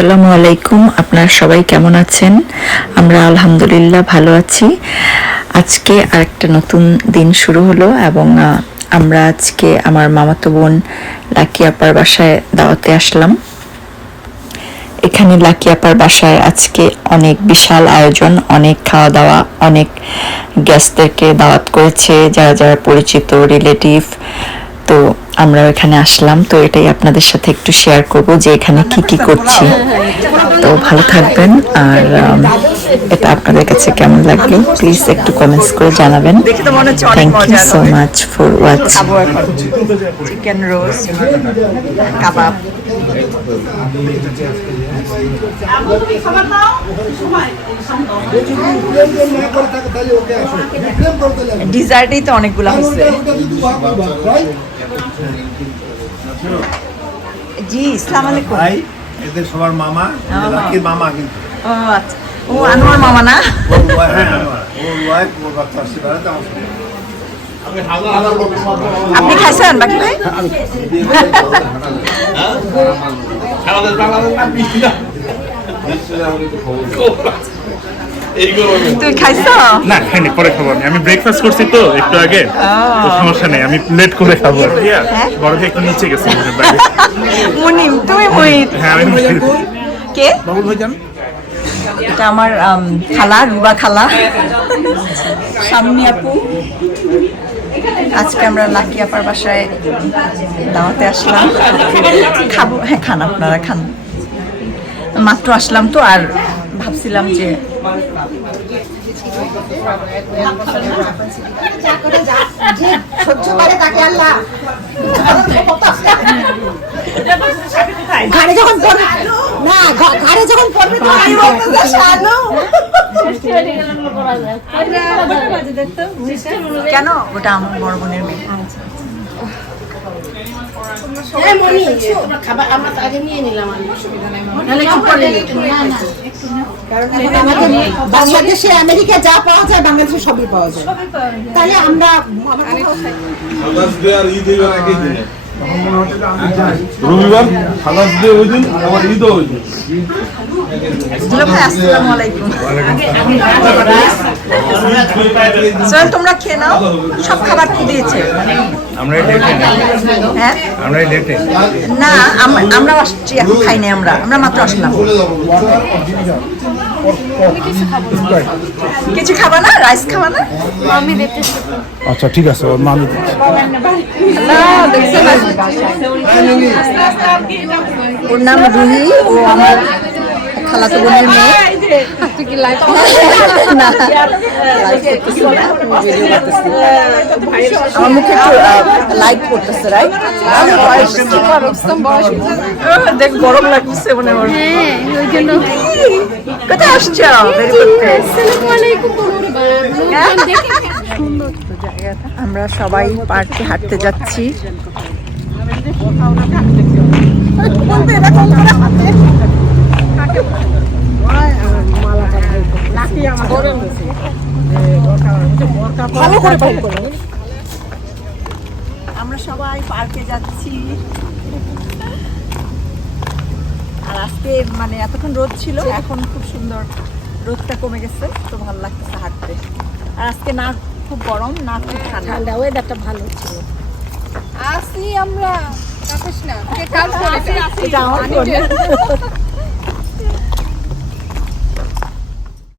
আসসালামু আলাইকুম। আপনারা সবাই কেমন আছেন? আমরা আলহামদুলিল্লাহ ভালো আছি। আজকে আরেকটা নতুন দিন শুরু হলো এবং আমরা আজকে আমার মামাতো বোন লাকি আপার বাসায় দাওয়াতে আসলাম। এখানে লাকি আপার বাসায় আজকে অনেক বিশাল আয়োজন, অনেক খাওয়া দাওয়া, অনেক গেস্টদেরকে দাওয়াত করেছে, যারা যারা পরিচিত রিলেটিভ। তো আমরা এখানে আসলাম, তো এটাই আপনাদের সাথে একটু শেয়ার করব যে এখানে কি কি করছি। তো ভালো থাকবেন, আর এটা আপনাদের কাছে কেমন লাগলো প্লিজ একটু কমেন্টস করে জানাবেন। Thank you so much for watching. Chicken roast, কাবাব, ডিজার্টই তো অনেকগুলো হয়েছে। জি, আসসালামু আলাইকুম। ভাই এদের সবার মামা, লাকির মামা কিন্তু। ও আচ্ছা, ও আনোয়ার মামা না? ওর ওয়াইফ ওর বাচ্চা আসছে বেড়াতে আমার সাথে। আপনি খাইছেন বাকি ভাই? তুই খাইছো? না খাইনি, পরে খাবো। আমি ব্রেকফাস্ট করছি তো একটু আগে, তো সমস্যা নেই, আমি লেট করে খাবো। বড় ভাই একটু নিচে গেছে বাইরে। মুনিম, তুমি মুনিম। হ্যাঁ আমি কে? এটা আমার খালা, রুবা খালা, সামনি আপু। আজকে আমরা লাকি আপার বাসায় দাওয়াতে আসলাম, খাবো। হ্যাঁ খান, আপনারা খান। মাত্র আসলাম তো, আর ভাবছিলাম যে ঘাড়ে যখন পড়বে না, ঘাড়ে যখন পড়বে কেন, ওটা আমার বড় বোনের মেয়ে। বাংলাদেশে আমেরিকা যা পাওয়া যায় বাংলাদেশে সবই পাওয়া যায়। তাহলে আমরা রবিবার খালাস দিয়ে ওই দিন আবার ঈদও ওই দিন। আসসালামু আলাইকুম। সোহেল, তোমরা খেয়ে নাও, সব খাবার তো দিয়েছে। আমরা লেটে, হ্যাঁ আমরা লেটে। না, আমরা আসছি, এখন খাইনি। আমরা মাত্র আসলাম। কিছু খাবা না? রাইস খাবা না? আচ্ছা ঠিক আছে, ওর মামি ওর নাম রুহি, ও আমার খালাতো বোনের মেয়ে। না, live করতেছি না, ভিডিও করতেছি। আমার মুখে একটু লাইক করতেছে, রাইট? দেখ, গরম লাগছে মনে হয়। কোথায় আসছো? আমরা সবাই পার্কে হাঁটতে যাচ্ছি। আমরা সবাই পার্কে যাচ্ছি, আর আজকে মানে এতক্ষণ রোদ ছিল, এখন খুব সুন্দর রোদটা কমে গেছে, তো ভালো লাগতেছে হাঁটতে। আর আজকে না খুব গরম, না খুব ঠান্ডা, ওয়েদারটা ভালো ছিল। আসি আমরা, কাটিস না, কাল এটা আমার ফোন।